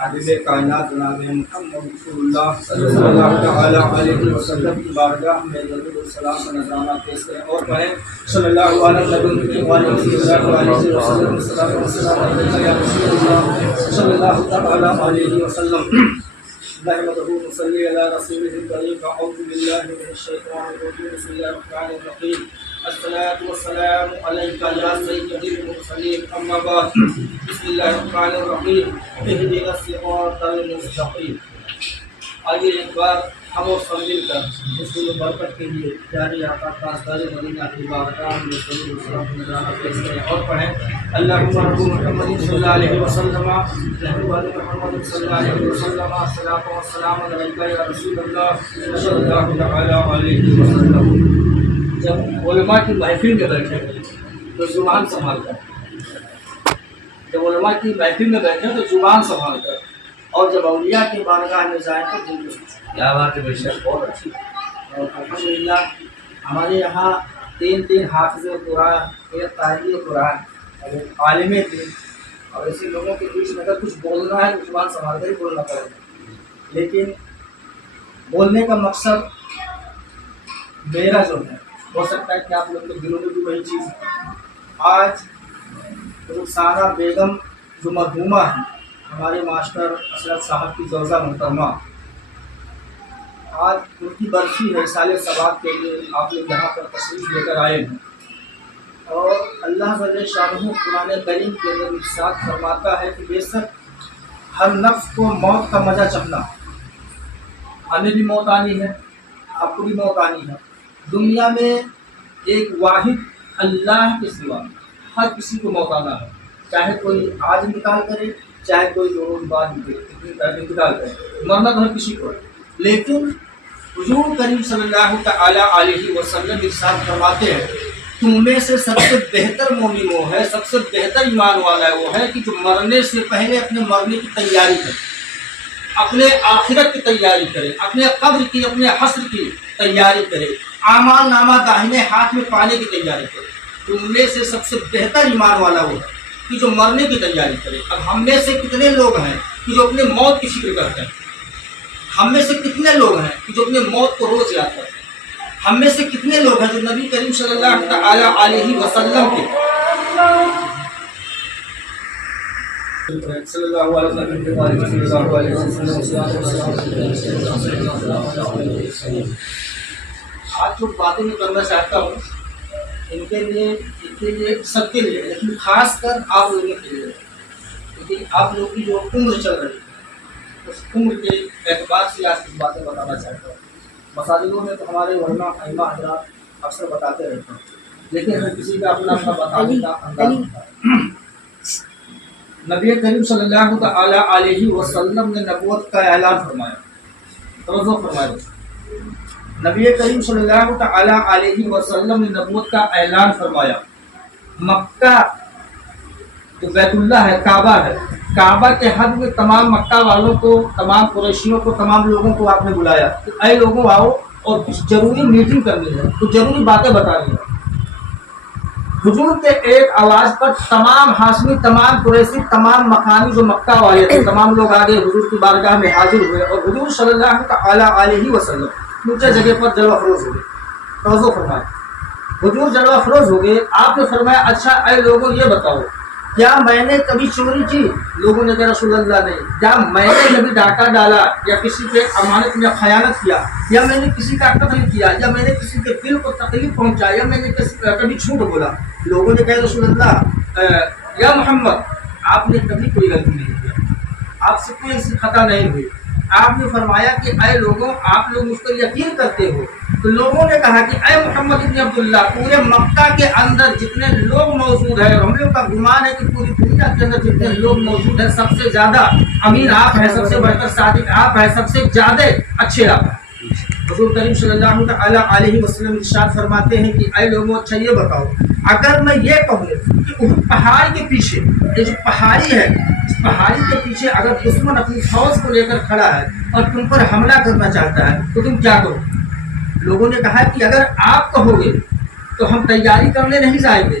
حبیب کائنات جناب محمد رسول اللہ صلی اللہ تعالی علیہ وسلم کی بارگاہ میں درود و سلام کا نذرانہ پیش کریں اور کہیں صلی اللہ علیہ وسلم صلی اللہ تعالی علیہ وسلم نحمده ونصلي على رسوله الكريم اعوذ بالله من الشيطان الرجيم بسم الله الرحمن الرحيم الصلاة والسلام عليك يا سيدي المرسلين اما بعد بسم الله الرحمن الرحيم اهدنا الصراط المستقيم. آئیے ایک بار ہم اور سب مل کر حصول و برکت کے لیے پیاری آقا تاجدار مدینہ کی بارگاہ میں صلی اللہ علیہ وسلم اور پڑھیں اللہم محمد صلی اللہ علیہ وسلم محمد صلی اللہ علیہ وسلم الصلاۃ والسلام علیک یا رسول اللہ صلی اللہ علیہ وسلم. جب علماء کی محفل میں بیٹھے تو زبان سنبھال کر، جب علماء کی محفل میں بیٹھے تو زبان سنبھال کر، اور جب اولیاء کی بارگاہ میں جائیں تو دل میں. کیا بات ہے بے شک، بہت اچھی. اور الحمدللہ ہمارے یہاں تین حافظ قرآن، ایک قاری قرآن اور ایک عالم دین، اور ایسے لوگوں کے بیچ میں اگر کچھ بولنا ہے تو زبان سنبھال کر ہی بولنا پڑے گا. لیکن بولنے کا مقصد میرا جو ہے، ہو سکتا ہے کہ آپ لوگ کے دلوں میں بھی وہی چیز ہے. آج رخسانہ بیگم جو مرحومہ ہیں، ہمارے ماسٹر اشرف صاحب کی زوجہ محترمہ، آج ان کی برسی ہے. سال ثواب کے لیے آپ لوگ یہاں پر تشریف لے کر آئے ہیں. اور اللہ جل شانہ قرآن کریم کے اندر ارشاد فرماتا ہے کہ بے شک ہر نفس کو موت کا مزہ چکھنا. ہمیں بھی موت آنی ہے، آپ کو بھی موت آنی ہے. دنیا میں ایک واحد اللہ کے سوا ہر کسی کو موت آنا ہے، چاہے کوئی آج انتقال کرے چاہے کوئی 2 روز بعد انتقال کرے، مرنا تو ہر کسی کو. لیکن حضور کریم صلی اللہ تعالی علیہ وسلم ارشاد فرماتے ہیں تم میں سے سب سے بہتر مومن وہ ہے، سب سے بہتر ایمان والا وہ ہے کہ جو مرنے سے پہلے اپنے مرنے کی تیاری کرے، اپنے آخرت کی تیاری کرے، اپنے قبر کی، اپنے حشر کی تیاری کرے، اعمال نامہ داہنے ہاتھ میں پانے کی تیاری کرے. تم میں سے سب سے بہتر ایمان والا وہ ہے کہ جو مرنے کی تیاری کرے. اب ہم میں سے کتنے لوگ ہیں کہ جو اپنے موت کی فکر کرتے ہیں؟ ہم میں سے کتنے لوگ ہیں کہ جو اپنے موت کو روز یاد کرتے ہیں؟ ہم میں سے کتنے لوگ ہیں جو نبی کریم صلی اللہ تعالی علیہ وسلم کے آج جو باتیں میں کرنا چاہتا ہوں ان کے لیے سب کے لیے، لیکن خاص کر آپ لوگوں کے لیے، کیونکہ آپ لوگ کی جو عمر چل رہی ہے اس عمر کے اعتبار سے آج کچھ باتیں بتانا چاہتا ہوں. مساجدوں میں تو ہمارے علماء ائمہ حضرات اکثر بتاتے رہتے ہیں، لیکن ہر کسی کا اپنا بتانے کا انداز ہوتا ہے. نبی کریم صلی اللہ تعالی علیہ وسلم نے نبوت کا اعلان فرمایا. توجہ فرمائے، نبی کریم صلی اللہ تعالی علیہ وسلم نے نبوت کا اعلان فرمایا. مکہ جو بیت اللہ ہے، کعبہ ہے، کعبہ کے حد میں تمام مکہ والوں کو، تمام قریشیوں کو، تمام لوگوں کو آپ نے بلایا کہ اے لوگوں آؤ اور کچھ ضروری میٹنگ کرنی ہے، کچھ ضروری باتیں بتانی ہیں. حضور کے ایک آواز پر تمام ہاشمی، تمام قریشی، تمام مکانی جو مکہ والے تھے تمام لوگ آگے حضور کی بارگاہ میں حاضر ہوئے اور حضور صلی اللہ تعالی علیہ وسلم اونچے جگہ پر جلوہ افروز ہو گئے. توجہ فرمائے، حضور جلوہ افروز ہو گئے. آپ نے فرمایا اچھا اے لوگوں یہ بتاؤ کیا میں نے کبھی چوری کی؟ لوگوں نے کہا رسول اللہ نہیں. کیا میں نے کبھی ڈاکہ ڈالا یا کسی کے امانت میں خیانت کیا، یا میں نے کسی کا قتل کیا، یا میں نے کسی کے دل کو تکلیف پہنچایا، یا میں نے کبھی جھوٹ بولا؟ لوگوں نے کہا رسول اللہ یا محمد آپ نے کبھی کوئی غلطی نہیں کیا، آپ سے کوئی ایسی خطا نہیں ہوئی. آپ نے فرمایا کہ اے لوگوں آپ لوگ مجھ پر یقین کرتے ہو؟ تو لوگوں نے کہا کہ اے محمد ابن عبداللہ پورے مکہ کے اندر جتنے لوگ موجود ہیں، ہم لوگ کا گمان ہے کہ پوری دنیا کے اندر جتنے لوگ موجود ہیں سب سے زیادہ امین آپ ہیں، سب سے بڑھ کر صادق آپ ہیں، سب سے زیادہ اچھے آپ ہیں. حضور کریم صلی اللہ تعالی علیہ وسلم ارشاد فرماتے ہیں کہ اے لوگوں اچھا یہ بتاؤ اگر میں یہ کہوں کہ احد پہاڑ کے پیچھے، یہ جو پہاڑی ہے اس پہاڑی کے پیچھے اگر دشمن اپنی فوج کو لے کر کھڑا ہے اور تم پر حملہ کرنا چاہتا ہے تو تم کیا کرو؟ لوگوں نے کہا کہ اگر آپ کہو گے تو ہم تیاری کرنے نہیں جائیں گے،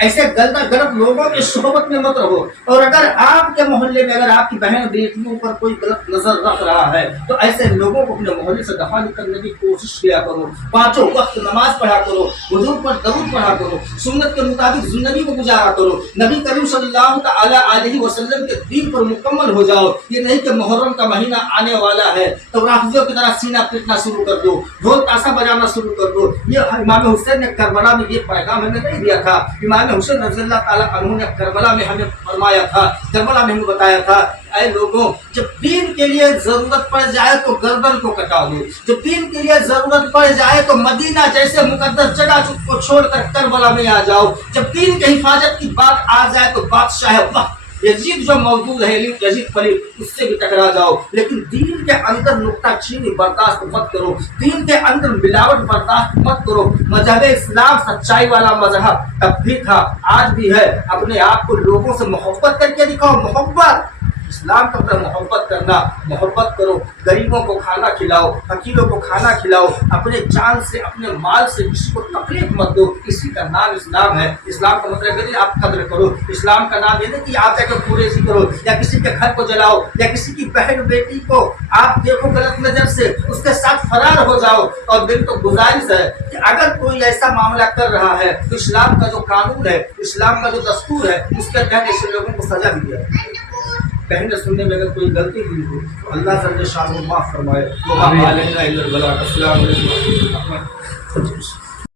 ایسے غلط لوگوں کی صحبت میں مت رہو. اور اگر آپ کے محلے میں اگر آپ کی بہن بیٹیوں پر کوئی غلط نظر رکھ رہا ہے تو ایسے لوگوں کو اپنے محلے سے دفع کرنے کی کوشش کیا کرو. 5 وقت نماز پڑھا کرو, حضور پر درود پڑھا کرو, سنت کے مطابق زندگی کو گزارا کرو, نبی کریم صلی اللہ تعالی علیہ وسلم کے دین پر مکمل ہو جاؤ. یہ نہیں کہ محرم کا مہینہ آنے والا ہے تو رافضیوں کی طرح سینہ پیٹنا شروع کر دو, ڈھول تاشا بجانا شروع کر دو. یہ امام حسین نے کربلا میں یہ پیغام ہمیں نہیں دیا تھا. امام حسین رضی اللہ تعالیٰ عنہ نے کربلا میں ہمیں فرمایا تھا, کربلا میں ہمیں بتایا تھا, اے لوگوں جب دین کے لیے ضرورت پڑ جائے تو گردن کو کٹا دو, جب دین کے لیے ضرورت پڑ جائے تو مدینہ جیسے مقدس جگہ کو چھوڑ کر کربلا میں آ جاؤ, جب دین کے حفاظت کی بات آ جائے تو بادشاہ وقت یزید جو موجود ہے یزید پری اس سے بھی ٹکرا جاؤ. لیکن دین کے اندر نکتہ چینی برداشت مت کرو, دین کے اندر ملاوٹ برداشت مت کرو. مذہب اسلام سچائی والا مذہب تب بھی تھا, آج بھی ہے. اپنے آپ کو لوگوں سے محبت کر کے دکھاؤ. محبت اسلام کا مطلب محبت کرنا. محبت کرو, غریبوں کو کھانا کھلاؤ, فقیروں کو کھانا کھلاؤ, اپنے جان سے اپنے مال سے کسی کو تکلیف مت دو. اسی کا نام اسلام ہے. اسلام کا مطلب ہے کہ آپ قدر کرو. اسلام کا نام یہ نہیں کہ آپ جا کے پورے سی کرو یا کسی کے گھر کو جلاؤ یا کسی کی بہن بیٹی کو آپ دیکھو غلط نظر سے اس کے ساتھ فرار ہو جاؤ. اور میری تو گزارش ہے کہ اگر کوئی ایسا معاملہ کر رہا ہے تو اسلام کا جو قانون ہے, اسلام کا جو دستور ہے, اس کے تحت ایسے لوگوں کو سزا دی جائے. کہنے سننے میں اگر کوئی غلطی ہوئی ہو تو اللہ جل شانہ معاف فرمائے. السلام علیکم.